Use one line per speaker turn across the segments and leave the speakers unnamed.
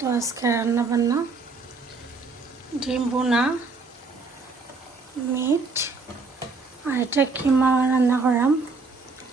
তো আজকে রান্না বান্না ডিম বোনা মিট আর এটা কিমা রান্না করাম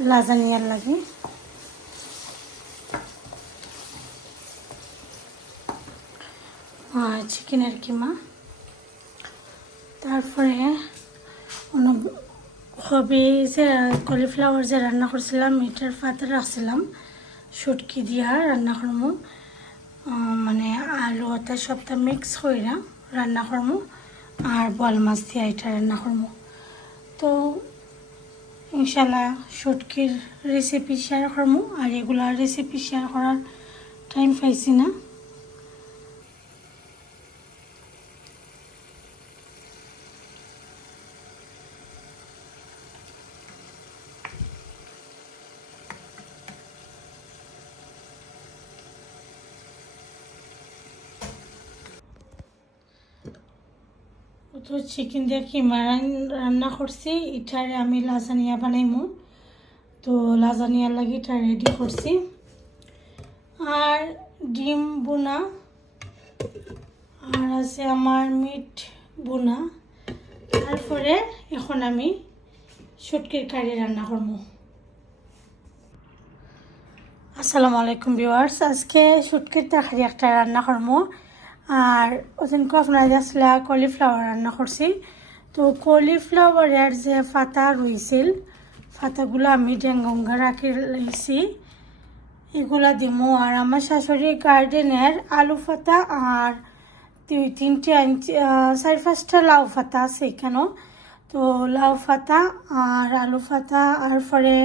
লাজানিয়ার লাগে। চিকেনের কিমা। তারপরে অন্য হবি যে কলিফ্লাওয়ার যে রান্না করছিলাম মিটার পাতে রাখছিলাম সুটকি দিয়া রান্না আহ, মানে আলু ওটা সবটা মিক্স কইরা রান্না করমু, আর বল মাছ দিয়ে এটা রান্না করমু। তো ইনশাল্লাহ সুটকির রেসিপি শেয়ার করমু, আর এগুলার রেসিপি শেয়ার করার টাইম পাইছি না। তো চিকেন দিয়ে কিমা রান- রান্না করছি, এটারে আমি লাজানিয়া বানাইমু। তো লাজানিয়ার লাগে এটা রেডি করছি। আর ডিম বোনা। আর আছে আমার মিট বোনা। তারপরে এখন আমি শুটকির কারি রান্না করব আসসালামু আলাইকুম ভিউয়ার্স। আজকে শুটকির তরকারি একটা রান্না করব আর ওদিনকে আপনারা আসলে কলিফ্লাওয়ার রান্না করছি। তো কলিফ্লাওয়ারের যে পাতা রয়েছিল পাতাগুলো আমি ডেঙ্গঙ্গা রাখি লাইছি এগুলা দিমো আর আমার শাশুড়ি গার্ডেনের আলু ফাতা আর দুই তিনটে চার পাঁচটা লাউ পাতা আছে এখানেও। তো লাউ ফাতা আর আলু ফাতা আর পরে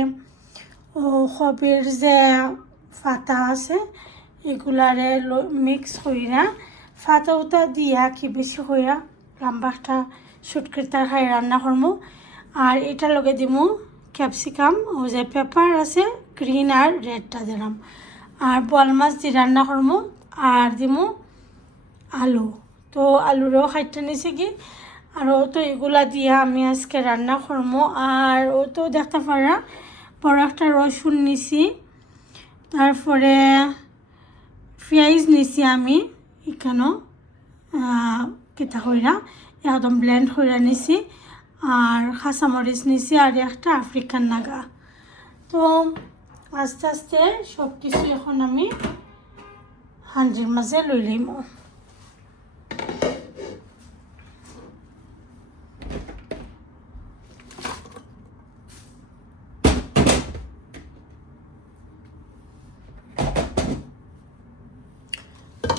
ও, কবির যে ফাতা আছে, এগুলারে মিক্স কইরা ফাতা উতা দিয়া কি বেশি কইরা লম্বা একটা সুটকির তরকারি রান্না করমু। আর এটা লগে দিমু ক্যাপসিকাম ও যে পেপার আছে, গ্রিন আর রেডটা দিলাম। আর বল মাছ দিয়ে রান্না করমু আর দিমু আলু। তো আলুরও খাইতে নিছে কি? আর ও তো এগুলা দিয়া আমি আজকে রান্না করব আর ও তো দেখতে পারা, বড় একটা রসুন নিছি, তারপরে পেঁয়াজ নিছি আমি। এখানেও কেটা কইরা একদম ব্লেন্ড করে নিছি আর কাঁচামরিচ নিছি আর একটা আফ্রিকান নাগা। তো, আস্তে আস্তে সব কিছু এখন আমি হান্ডির মাঝে লই লইম।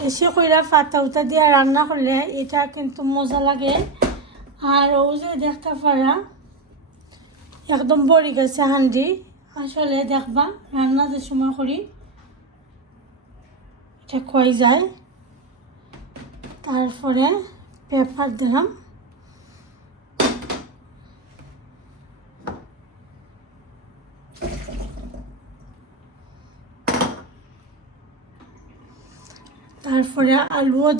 এসে কইরা পাতা উতা দিয়া রান্না করলে এটা কিন্তু মজা লাগে। আর ও যে দেখতে পারা, একদম বড়ি গেছে হান্ডি। আসলে দেখবা, রান্না যে সময় করি, এটা কয় যায়। তারপরে পেপার দিলাম। তারপরে আলুও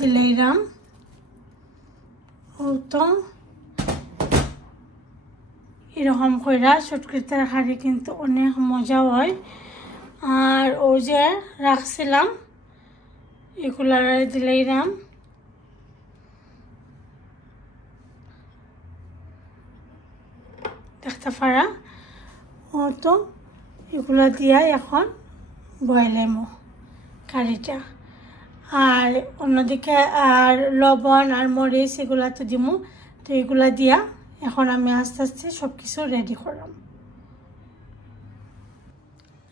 ও তো এরকম কইরা চটকির তরকারি কিন্তু অনেক মজা হয়। আর ও যে রাখছিলাম এগুলার দিলাম দেখতে পারা। ও তো এগুলো দিয়া এখন বয়লামো কারিটা আর অন্যদিকে আর লবণ আর মরিচ এগুলা তো দিমু। তো এগুলা দিয়া এখন আমি আস্তে আস্তে সব কিছু রেডি করলাম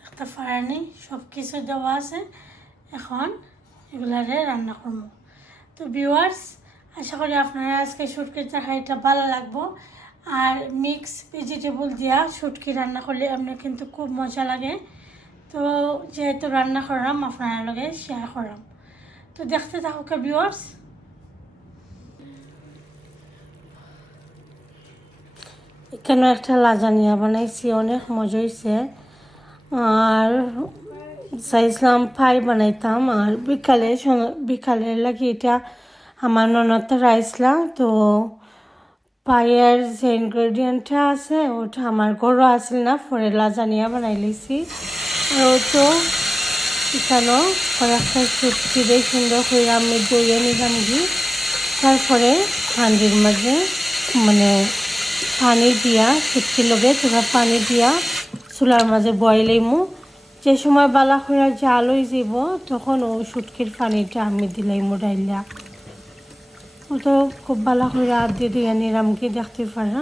একটা ফারানি সব কিছু দেওয়া আছে। এখন এগুলারে রান্না করব তো ভিউয়ার্স আশা করি আপনারা আজকে শুটকির তরকারিটা ভালো লাগবো। আর মিক্স ভেজিটেবল দিয়া শুটকি রান্না করলে আপনার কিন্তু খুব মজা লাগে। তো যেহেতু রান্না করলাম আপনার লগে শেয়ার করলাম। তো দেখতে থাকুক ভিউয়ার্স এখানে একটা লাজানিয়া বানাইছি অনেক মজা হয়েছে আর চাইছিলাম পাই বানাইতাম আর বিকালে বিকালে লাগি এটা আমার ননদটা রাইসলা তো পায়ের যে ইনগ্রেডিয়েন্টটা আছে ওটা আমার ঘরও আসল না পরে লাজানিয়া বানাই লিছি আর তো এখানেও কয়েকটা চুটকি দিয়ে সুন্দর করে আমি দইয়ে নিলাম ঘি। তারপরে হাঁড়ির মাঝে মানে পানি দিয়া চুটকি লগে তোরা পানি দিয়া চুলার মাঝে বয়লেইমু যে সময় বালা জাল হয়ে যাব তখন ও সুটকির পানিটা আমি দিলাইমু ডাইলা ও তো খুব বালা করে আর দিয়ে দিয়ে নিলাম কি দেখতে পারা।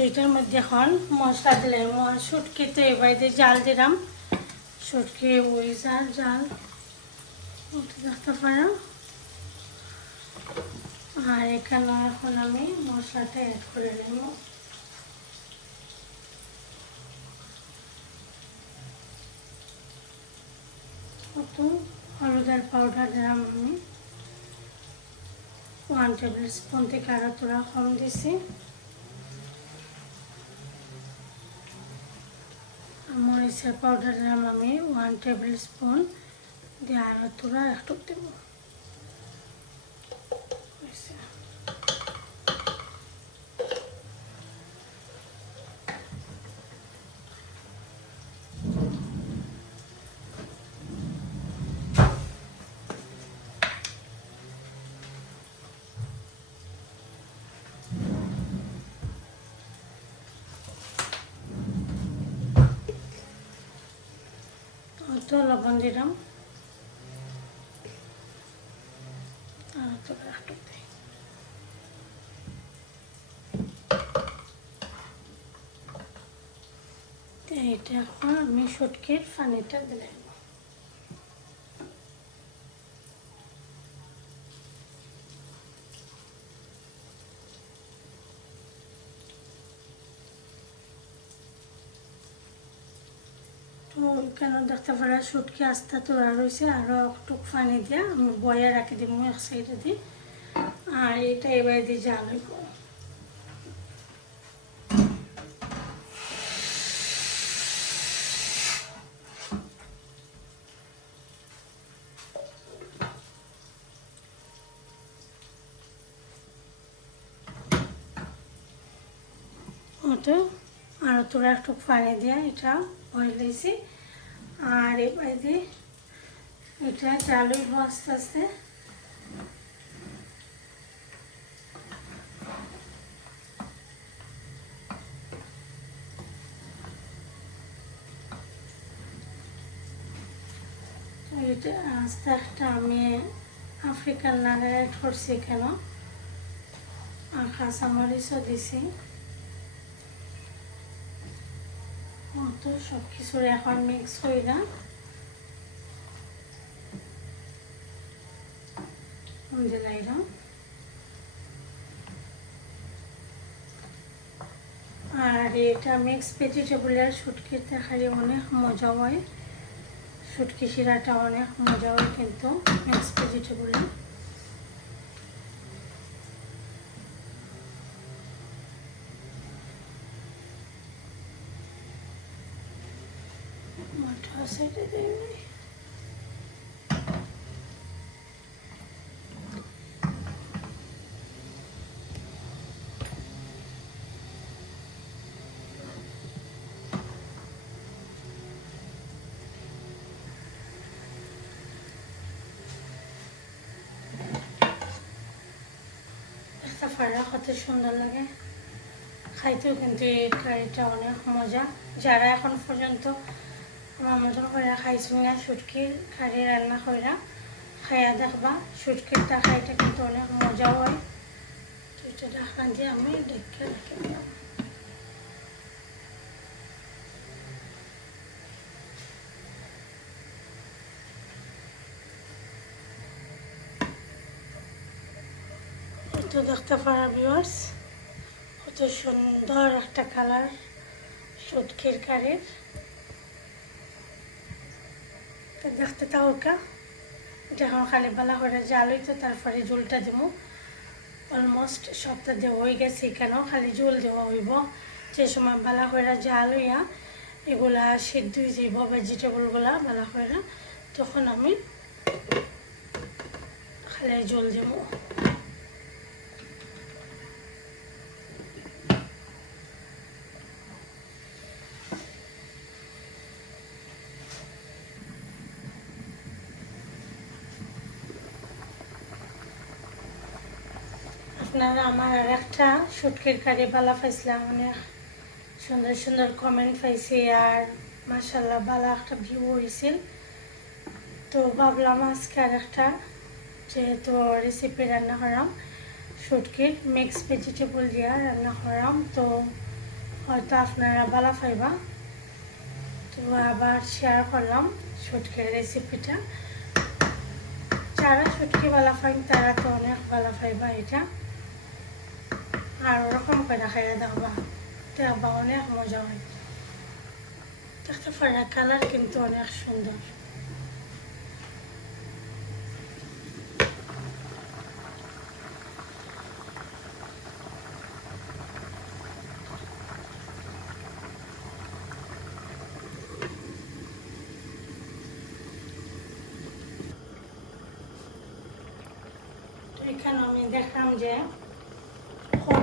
তো এটার মধ্যে এখন মশলা দিলাম। শুটকি তো এবারে জাল দিলাম। শুটকি ওই জাল জাল ওটা দেখতে পারো। আর এখানে এখন আমি মশলাটা অ্যাড করে নেব। হলুদের পাউডার দিলাম আমি। ওয়ান টেবিল স্পুন থেকে আরও তোরা কম দিছি। পাউডার দিলাম আমি ওয়ান টেবিল স্পুন দিয়ে আর তোরা একটু দেব হয়েছে। তো লবণ দিলাম আর তো একটু দিই। তো এইটা এখন আমি সটকের পানিটা দিলাম তো কেন দেখতে পারা শুটকি আস্তে তোলা রয়েছে আরও একটু পানি দিয়ে, আমি বয়া রাখি দিব এক সাইডে দিই। আর এটা এবার দিয়ে জাল হইব তো আর তোরা একটু পানি দিয়ে এটা বয়েলেছি আর এবার দিয়ে এটা চালু আস্তে আস্তে এটা আস্তে একটা আমি আফ্রিকান নাগা অ্যাড করছি কেন? আর কাঁচামরিচও দিছি। তো সব কিছুর এখন মিক্স করে না আর এটা মিক্স ভেজিটেবলের শুটকির তরকারি অনেক মজা হয়। শুটকি শিরাটা অনেক মজা হয় কিন্তু মিক্স ভেজিটেবলের সাইডে দেয় ফাড়া কত সুন্দর লাগে। খাইতেও কিন্তু এই কারিটা অনেক মজা। যারা এখন পর্যন্ত করে খাইছি না সুটকির কারি রান্না কইরা খাইয়া দেখবা সুটকির টাকাইটা কিন্তু অনেক মজা হয়। তো এটা ঢাকা আমি তো দেখতে পারা কত সুন্দর একটা কালার সুটকির কারির তো দেখতে তাও কা যখন খালি বেলা করে জাল তো তারপরে জলটা দেবো অলমোস্ট সপ্তাহ দেওয়া হয়ে গেছে কেন খালি জল দেওয়া হইব। যে সময় বেলা করে জাল হইয়া এগুলা সিদ্ধ হয়ে যাইব ভেজিটেবলগুলা বেলা করে তখন আমি খালি জল দেবো আপনারা আমার আর একটা শুটকির কারি বালা পাইছিলাম, অনেক সুন্দর সুন্দর কমেন্ট পাইছি আর মাসাল্লাহ বালা একটা ভিউ হয়েছিল তো ভাবলাম আজকে আর একটা যেহেতু রেসিপি রান্না করাম শুটকির মিক্স ভেজিটেবল দিয়া রান্না করাম, তো হয়তো আপনারা বালা পাইবা। তো আবার শেয়ার করলাম শুটকির রেসিপিটা যারা শুটকি বালা পাইন, তারা তো অনেক বালা পাইবা এটা। আর ওরকম করে খাইয়া দেখবা দেখবা অনেক মজা হয় দেখতে পারা কালার কিন্তু অনেক সুন্দর। এখানে আমি দেখলাম যে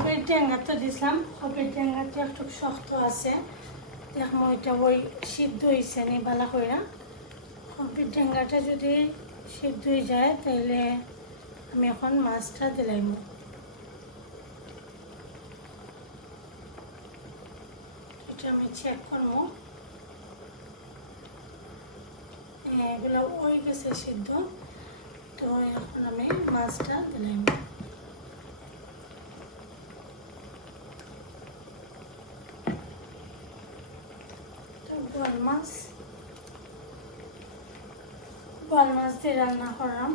খপের ট্যাঙ্গা দিছিলাম খপের ট্যাঙ্গাটা একটু শক্ত আছে। দেখো এটা ওই সিদ্ধ হয়েছে নি বালা কইরা। খপের ট্যাঙ্গাটা যদি সিদ্ধ হয়ে যায় তাহলে আমি এখন মাছটা দিলাম এটা আমি চেক করব এগুলো ওই গেছে সিদ্ধ। তো এখন আমি মাছটা দিলাম তো বোয়াল মাছ বোয়াল মাছ দিয়ে রান্না করলাম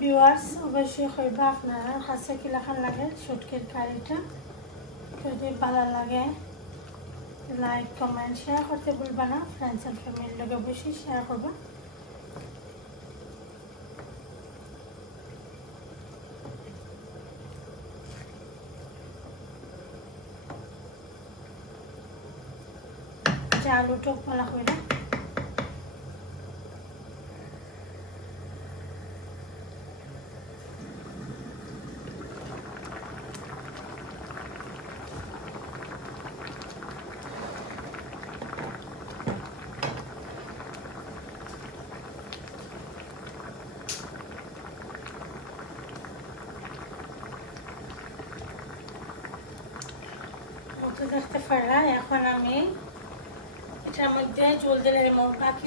ভিউয়ার্স অবশ্যই কইবা আপনারা। কাছে কিলাখান লাগে শুটকির কারিটা। যদি ভালো লাগে লাইক কমেন্ট শেয়ার করতে ভুলবা না। ফ্রেন্ডস অ্যান্ড ফ্যামিলির লগে অবশ্যই শেয়ার করবা। sea, luchó con la juventud.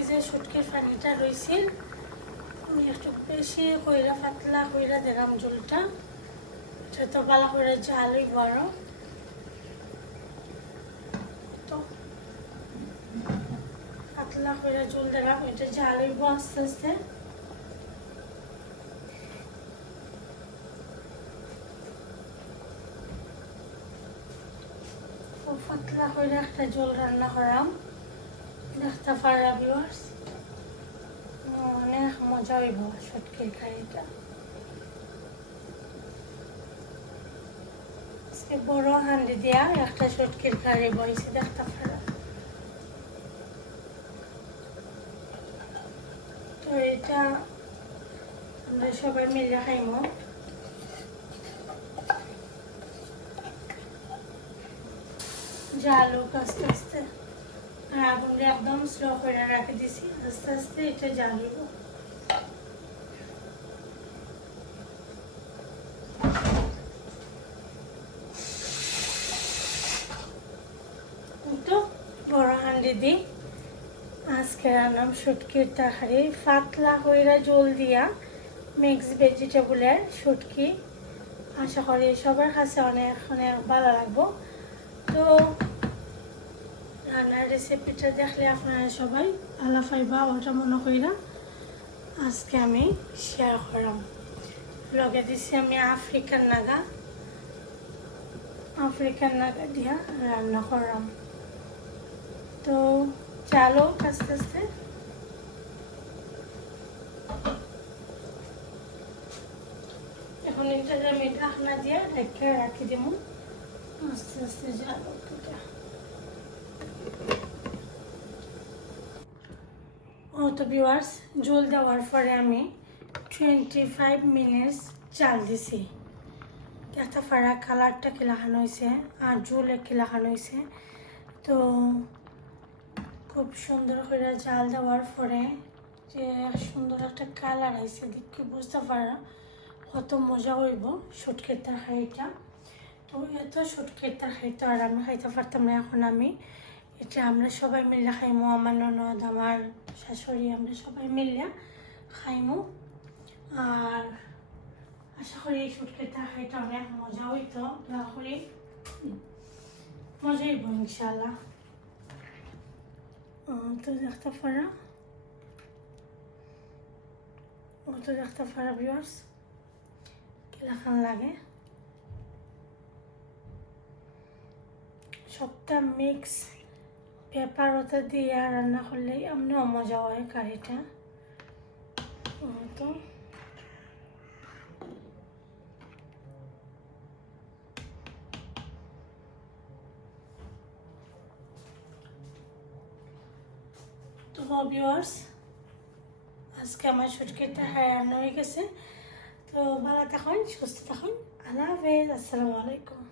যে সুটকির পানিটা রয়েছিল আমি একটু বেশি কইরা পাতলা কইরা দিলাম জলটা। এটা তো ভালো করে হইব আরও তো, পাতলা কইরা জল দিলাম এটা হইব আস্তে আস্তে। পাতলা করে একটা জল রান্না করাম। দেখতে পারা ভিউয়ার্স অনেক মজা হইব সটকির আজকে বড় হান্ডি দিয়া একটা সটকির কারি বইছে দেখতে পারা তো এটা আমরা সবাই মিলে খাইমো জালুক আস্তে আস্তে আর আগুনটা একদম স্লো করে রাখে দিছি। আস্তে আস্তে এটা জ্বালিব তো দিই আজকে রান্নাম শুটকির তরকারি পাতলা কইরা জল দিয়া মিক্স ভেজিটেবলের শুটকি। আশা করি সবার কাছে অনেক অনেক ভালো লাগবো। তো রান্নার রেসিপিটা দেখলে আপনারা সবাই ভালো পাইবা ওটা মনে কইরা আজকে আমি শেয়ার করাম। লগে দিছি আমি আফ্রিকান নাগা। আফ্রিকান নাগা দিয়া রান্না করলাম তো চালো আস্তে আস্তে। এখন এটা আমি ঢাকনা দিয়ে রেখে রাখি দিব আস্তে আস্তে যাব এটা ও তো ভিউয়ার্স জল দেওয়ার পরে আমি টোয়েন্টি ফাইভ মিনিটস চাল দিছি। একটা ফাড়া কালারটা কিলাখানো হয়েছে আর জল কিলাখানো হয়েছে তো খুব সুন্দর করে জাল দেওয়ার পরে যে সুন্দর একটা কালার আইছে দেখে বুঝতে পারা কত মজা হইব সুটকের তরকারিটা তো এত সুটকের তরকারিটা আর আমি খাইতে পারতাম না, এখন আমি এটা আমরা সবাই মিলে খাইমো, আমার ননদ, আমার শাশুড়ি, আমরা সবাই মিলে খাইমো। আর আশা করি এই সুটকের তরকারিটা অনেক মজা হইতো দোয়া করি মজাই হইব ইনশাল্লাহ তো দেখতে পারা। তো দেখতে পারা ভিউয়ার্স কিলাখান লাগে? সবটা মিক্স পেপার ওতে দিয়ে রান্না করলেই এমনি মজা হয় কারিটা ও তো তো ভিউয়ার্স আজকে আমার ছুটকিটা হ্যাঁ রান্না হয়ে গেছে তো ভালো থাকুন সুস্থ থাকুন আল্লাহ হাফেজ আসসালামু আলাইকুম